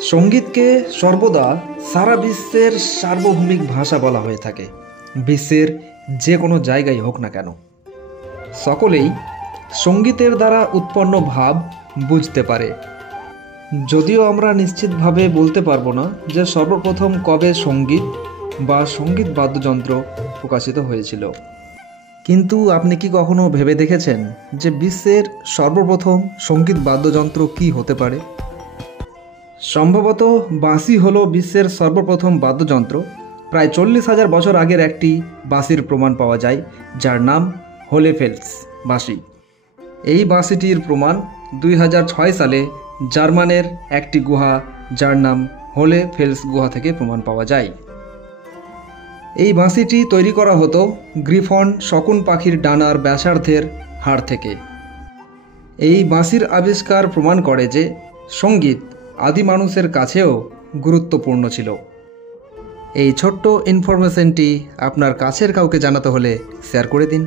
সঙ্গীতকে সর্বদা সারা বিশ্বের সার্বভৌমিক ভাষা বলা হয়ে থাকে। বিশ্বের যে কোনো জায়গায় হোক না কেন, সকলেই সঙ্গীতের দ্বারা উৎপন্ন ভাব বুঝতে পারে। যদিও আমরা নিশ্চিতভাবে বলতে পারবো না যে সর্বপ্রথম কবে সঙ্গীত বা সঙ্গীত বাদ্যযন্ত্র প্রকাশিত হয়েছিল, কিন্তু আপনি কি কখনো ভেবে দেখেছেন যে বিশ্বের সর্বপ্রথম সঙ্গীত বাদ্যযন্ত্র কী হতে পারে? সম্ভবত বাঁশি হলো বিশ্বের সর্বপ্রথম বাদ্যযন্ত্র। প্রায় 40,000 বছর আগের একটি বাঁশির প্রমাণ পাওয়া যায়, যার নাম হোলেফেলস বাঁশি। এই বাঁশিটির প্রমাণ 2006 সালে জার্মানের একটি গুহা, যার নাম হোলেফেলস গুহা থেকে প্রমাণ পাওয়া যায়। এই বাঁশিটি তৈরি করা হতো গ্রিফন শকুন পাখির ডানার ব্যাসার্ধের হাড় থেকে। এই বাঁশির আবিষ্কার প্রমাণ করে যে সঙ্গীত আদি মানুষের কাছেও গুরুত্বপূর্ণ ছিল। এই ছোট্ট ইনফরমেশনটি আপনার কাছের কাউকে জানাতে হলে শেয়ার করে দিন।